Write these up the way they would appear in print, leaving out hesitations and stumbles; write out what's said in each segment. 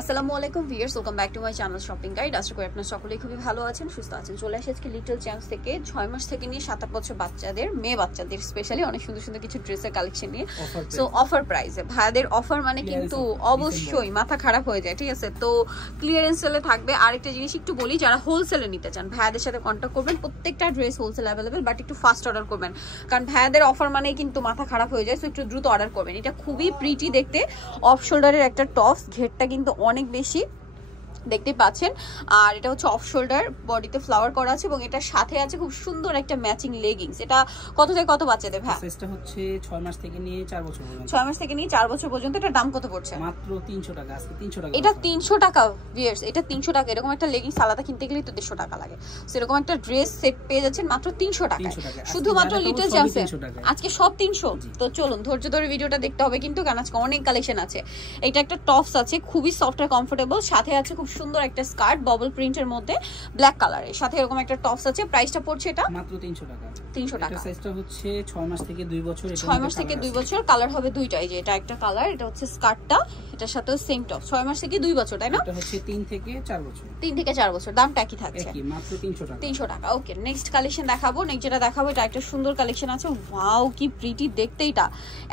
আসসালামু আলাইকুম viewers, welcome back to my channel shopping guide. আশা করি আপনারা সকলেই খুবই ভালো আছেন, সুস্থ আছেন। চলে আসে আজকে লিটল চ্যাম্পস থেকে 6 মাস থেকে নিয়ে 7-8 বছর বাচ্চাদের, মেয়ে বাচ্চাদের স্পেশালি অনেক সুন্দর সুন্দর কিছু ড্রেসের কালেকশন নিয়ে। সো অফার প্রাইসে ভাইয়াদের অফার মানে কিন্তু অবশ্যই মাথা খারাপ হয়ে যায়, ঠিক আছে? তো ক্লিয়ারেন্স সেলে থাকবে। আরেকটা জিনিস একটু বলি, যারা হোলসেলে নিতে চান ভাইয়াদের সাথে কন্ট্যাক্ট করবেন। প্রত্যেকটা ড্রেস হোলসেল অ্যাভেলেবেল, বাট একটু ফাস্ট অর্ডার করবেন, কারণ ভাইয়াদের অফার মানেই কিন্তু মাথা খারাপ হয়ে যায়। সো একটু দ্রুত অর্ডার করবেন। এটা খুবই প্রিটি দেখতে, অফ শোল্ডারের একটা টপস, ঘেরটা কিন্তু অনেক বেশি দেখতে পাচ্ছেন। আর এটা হচ্ছে অফ শোল্ডার, বডিতে ফ্লাওয়ার করা আছে এবং এটার সাথে আছে খুব সুন্দর একটা ম্যাচিং লেগিংস। এটা কত থেকে কত বাচ্চাদের ভাই? সাইজটা হচ্ছে 6 মাস থেকে নিয়ে 4 বছর পর্যন্ত। 6 মাস থেকে নিয়ে 4 বছর পর্যন্ত। এটার দাম কত পড়ছে? মাত্র 300 টাকা। আজকে 300 টাকা। এটা 300 টাকা ভিউয়ার্স, এটা 300 টাকা। এরকম একটা লেগিংস আলাদা কিনতে গেলেই তো 150 টাকা লাগে। সো এরকম একটা ড্রেস সেট পেয়ে যাচ্ছেন মাত্র 300 টাকায়, শুধুমাত্র লিটল চ্যাম্পসে। আজকে সব 300। তো চলুন ধৈর্য ধরে ভিডিওটা দেখতে হবে কিন্তু, কারণ আজকে অনেক কালেকশন আছে। এটা একটা টপস আছে, খুবই সফট আর কমফোর্টেবল, সাথে আছে খুব সুন্দর একটা স্কার্ট বাবল প্রিন্টের মধ্যে ব্ল্যাক কালারের সাথে এরকম একটা টপস আছে। প্রাইসটা পড়ছে এটা মাত্র 300 টাকা। 300 টাকা। এটা সাইজটা হচ্ছে 6 মাস থেকে 2 বছর। 6 মাস থেকে 2 বছর, কালার হবে দুইটাই। যে এটা একটা কালার, এটা হচ্ছে স্কার্টটা, এটার সাথেও সেম টপ। 6 মাস থেকে 2 বছর, তাই না? এটা হচ্ছে 3 থেকে 4 বছর। 3 থেকে 4 বছর। দামটা কি থাকছে? একই, মাত্র 300 টাকা। 300 টাকা। ওকে, নেক্সট কালেকশন দেখাবো। নেক্সট যেটা দেখাবো এটা একটা সুন্দর কালেকশন আছে। ওয়াও কি প্রিটি দেখতে, এটা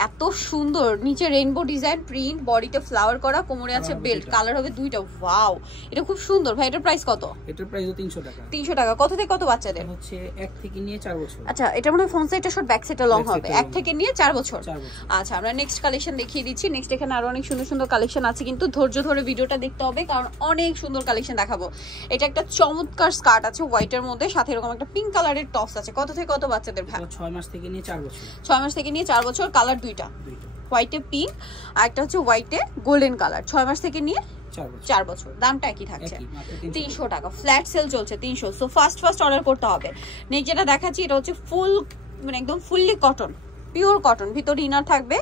এত সুন্দর। নিচে রেইনবো ডিজাইন প্রিন্ট, বডিতে ফ্লাওয়ার করা, কোমরে আছে বেল্ট, কালার হবে দুইটা। ওয়াও, এটা খুব সুন্দর ভাই। এটার প্রাইস কত? এটার প্রাইসও 300 টাকা। 300 টাকা। কত থেকে কত বাচ্চাদের? হচ্ছে 1 থেকে নিয়ে 4 বছর। আচ্ছা, এটা মনে হয় ফ্রন্ট সাইডটা শর্ট, ব্যাক সাইডটা লং হবে। 1 থেকে নিয়ে 4 বছর। 4 বছর। আচ্ছা, আমরা নেক্সট কালেকশন দেখিয়ে দিচ্ছি। নেক্সট এখানে আরো অনেক সুন্দর সুন্দর কালেকশন আছে, কিন্তু ধৈর্য ধরে ভিডিওটা দেখতে হবে, কারণ অনেক সুন্দর কালেকশন দেখাবো। এটা একটা চমৎকার স্কার্ট আছে হোয়াইটের মধ্যে, সাথে এরকম একটা পিঙ্ক কালারের টপস আছে। কত থেকে কত বাচ্চাদের ভাই? 6 মাস থেকে নিয়ে 4 বছর। 6 মাস থেকে নিয়ে 4 বছর। কালার দুইটা, হোয়াইটে পিঙ্ক আর একটা হচ্ছে হোয়াইটে গোল্ডেন কালার। 6 মাস থেকে নিয়ে 4 বছর। দামটা একই থাকছে 300 টাকা। ফ্ল্যাট সেল চলছে 300। সো ফাস্ট অর্ডার করতে হবে। নেক্সট যেটা দেখাচ্ছি এটা হচ্ছে ফুল, মানে একদম ফুললি কটন, পিওর কটন, ভিতরে ইনার থাকবে।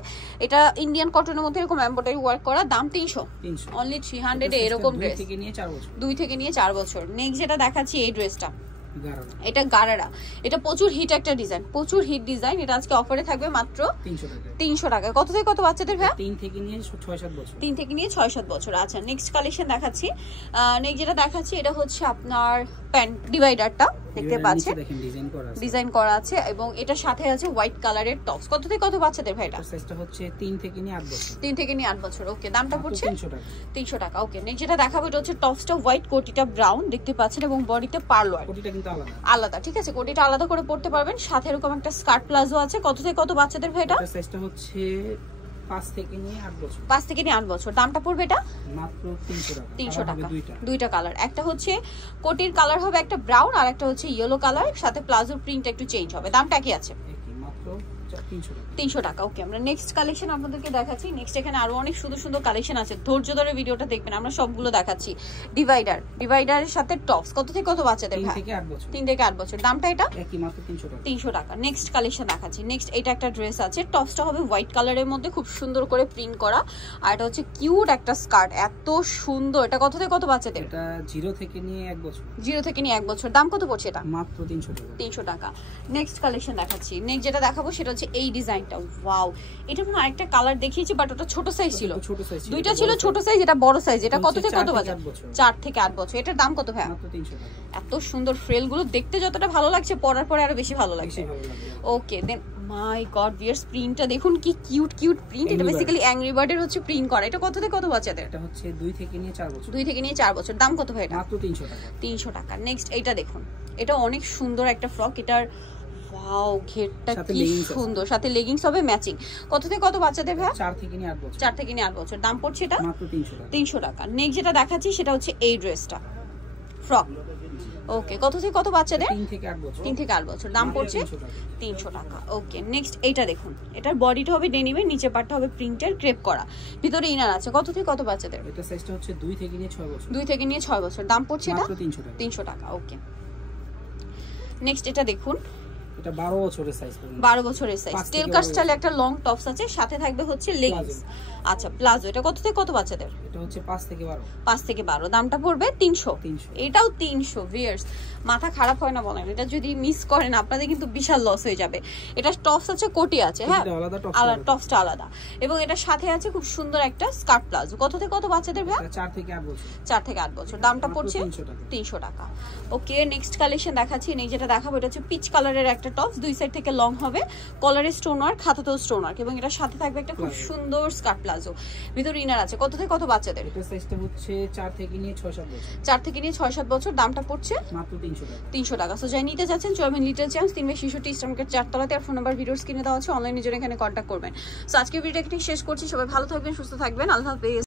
এটা ইন্ডিয়ান কটনের মধ্যে এরকম এমব্রয়ডারি ওয়ার্ক করা। দাম 300, অনলি 300 এ এরকম ড্রেস। 2 থেকে নিয়ে 4 বছর। নেক্সট যেটা দেখাচ্ছি এই ড্রেসটা, এটা গারারা। এটা প্রচুর হিট একটা ডিজাইন, প্রচুর হিট ডিজাইন। এটা আজকে অফারে থাকবে মাত্র 300 টাকা। কত থেকে কত বাচ্চাদের ভাই? 3 থেকে নিয়ে 6-7 বছর। 3 থেকে নিয়ে 6-7 বছর। আচ্ছা, নেক্সট কালেকশন দেখাচ্ছি। নেক্সট যেটা দেখাচ্ছি এটা হচ্ছে আপনার প্যান্ট ডিভাইডারটা, দেখতে পাচ্ছেন ডিজাইন করা আছে এবং এটার সাথে আছে হোয়াইট কালারের টপস। কত থেকে কত বাচ্চাদের ভাই? এটা সাইজটা হচ্ছে 3 থেকে নিয়ে 8 বছর। 3 থেকে নিয়ে 8 বছর। ওকে, দামটা পড়ছে 300 টাকা। 300 টাকা। ওকে, নেক্সট যেটা দেখাবো এটা হচ্ছে টপসটা হোয়াইট, কোটিটা ব্রাউন দেখতে পাচ্ছেন এবং বডিতে পার্ল ওয়ার্ক। কোটিটা কিন্তু আলাদা, ঠিক আছে? কোটিটা আলাদা করে পড়তে পারবেন। সাথে এরকম একটা স্কার্ট প্লাজো আছে। কত থেকে কত বাচ্চাদের ভাই? এটা সাইজটা হচ্ছে 5 থেকে নিয়ে 8 বছর। 5 থেকে নিয়ে 8 বছর। দামটা পড়বে এটা মাত্র 300 টাকা। 300 টাকা। দুইটা কালার, একটা হচ্ছে কোটির কালার হবে একটা ব্রাউন, আর একটা হচ্ছে ইয়েলো কালার, সাথে প্লাজোর প্রিন্ট একটু চেঞ্জ হবে। দামটা কি আছে? মাত্র 300 টাকা। ওকে, আমরা নেক্সট কালেকশন আপনাদেরকে দেখাচ্ছি। নেক্সট এখানে আরো অনেক সুন্দর সুন্দর কালেকশন আছে, ধৈর্য ধরে ভিডিওটা দেখবেন, আমরা সবগুলো দেখাচ্ছি। ডিভাইডারের সাথে টপস। কত থেকে কত বাচ্চাদের ভাই? 3 থেকে 8 বছর। দামটা এটা একই, মাত্র 300 টাকা। 300 টাকা। নেক্সট কালেকশন দেখাচ্ছি। নেক্সট এটা একটা ড্রেস আছে, টপসটা হবে হোয়াইট কালারের মধ্যে, খুব সুন্দর করে প্রিন্ট করা, আর এটা হচ্ছে কিউট একটা স্কার্ট, এত সুন্দর। এটা কত থেকে কত বাচ্চাদের? এটা 0 থেকে নিয়ে 1 বছর। 0 থেকে নিয়ে 1 বছর। দাম কত পড়ছে এটা? মাত্র 300 টাকা। 300 টাকা। নেক্সট কালেকশন দেখাচ্ছি। নেক্সট যেটা দেখাবো সেটা হচ্ছে এই ডিজাইনটা। ওয়াও, এটা মনে আরেকটা কালার দেখিয়েছি, বাট ওটা ছোট সাইজ ছিল। দুইটা ছিল ছোট সাইজ, এটা বড় সাইজ। এটা কত থেকে কত বাচ্চা? 4 থেকে 8 বছর। এটার দাম কত ভাই? মাত্র 300 টাকা। এত সুন্দর ফ্রেল গুলো দেখতে যতটা ভালো লাগছে, পরার পরে আরো বেশি ভালো লাগছে। ওকে, দেন মাই গড ভিউয়ার্স, প্রিন্টটা দেখুন কি কিউট প্রিন্ট। এটা বেসিক্যালি অ্যাংরি বার্ডের হচ্ছে প্রিন্ট করা। এটা কত থেকে কত বাচ্চাদের? এটা হচ্ছে 2 থেকে নিয়ে 4 বছর। 2 থেকে নিয়ে 4 বছর। দাম কত ভাই এটা? মাত্র 300 টাকা। 300 টাকা। নেক্সট এটা দেখুন, এটা অনেক সুন্দর একটা ফ্রক। এটার ওয়াও, ঘেরটা কি সুন্দর, সাথে লেগিংস হবে ম্যাচিং। কত থেকে কত বাচ্চাদের ভাই? 4 থেকে নিয়ে 8 বছর। 4 থেকে নিয়ে 8 বছর। দাম পড়ছে এটা মাত্র 300 টাকা। 300 টাকা। নেক্সট যেটা দেখাচ্ছি সেটা হচ্ছে এই ড্রেসটা, ফ্রক। ওকে, কত থেকে কত বাচ্চাদের? 3 থেকে 8 বছর। 3 থেকে 8 বছর। দাম পড়ছে 300 টাকা। ওকে, নেক্সট এইটা দেখুন, এটার বডিটা হবে ডেনিমের, নিচে পাটটা হবে প্রিন্টের ক্রেপ করা, ভিতরে ইনার আছে। কত থেকে কত বাচ্চাদের? এটা সাইজটা হচ্ছে 2 থেকে নিয়ে 6 বছর। 2 থেকে নিয়ে 6 বছর। দাম পড়ছে এটা মাত্র 300 টাকা। 300 টাকা। ওকে, নেক্সট এটা দেখুন, এটা 12 বছরের সাইজ পড়বে। 12 বছরের সাইজ। 5 থেকে টেল কাট 12 স্টাইলে একটা লং টপস আছে, সাথে থাকবে হচ্ছে লেগিংস। আচ্ছা প্লাজো, এটা কত থেকে কত বাচ্চাদের? এটা হচ্ছে 5 থেকে 12। 5 থেকে 12, দামটা পড়বে 300। 300। এটাও 300। ভিউয়ার্স মাথা খারাপ হয় না বলেন, এটা যদি মিস করেন আপনাদের কিন্তু বিশাল লস হয়ে যাবে। এটা টপস আছে, কোটি আছে, হ্যাঁ এটা আলাদা টপস। আলাদা, টপসটা আলাদা। এবং এটার সাথে আছে খুব সুন্দর একটা স্কার্ট প্লাজো। কত থেকে কত বাচ্চাদের ভাই? এটা 4 থেকে 8 বছর। 4 থেকে 8 বছর। দামটা মাত্র পড়ছে 300 টাকা। 300 টাকা। ওকে, নেক্সট কালেকশন দেখাচ্ছি। এই যেটা দেখাবো এটা হচ্ছে পিচ কালারের একটা টপস, দুই সাইড থেকে লং হবে, কলারে স্টোন ওয়ার্ক, হাতাতেও স্টোন ওয়ার্ক, এবং এটার সাথে থাকবে একটা খুব সুন্দর স্কার্ট প্লাজো। ভিতরে ইনার আছে। কত থেকে কত বাচ্চাদের? এটা সাইজটা হচ্ছে 4 থেকে নিয়ে 6-7 বছর। 4 থেকে নিয়ে 6-7 বছর। দামটা পড়ছে মাত্র 300 টাকা। 300 টাকা। সো যাই নিতে যাচ্ছেন চলবেন লিটল চ্যাম্পস 3/66 ইস্টার্ন মার্কেট 4 তলাতে। আর ফোন নাম্বার ভিডিওস কিনে দেওয়া আছে, অনলাইনে জন্য এখানে কন্ট্যাক্ট করবেন। সো আজকে ভিডিওটা এখানে শেষ করছি। সবাই ভালো থাকবেন, সুস্থ থাকবেন, আল্লাহ হাফেজ।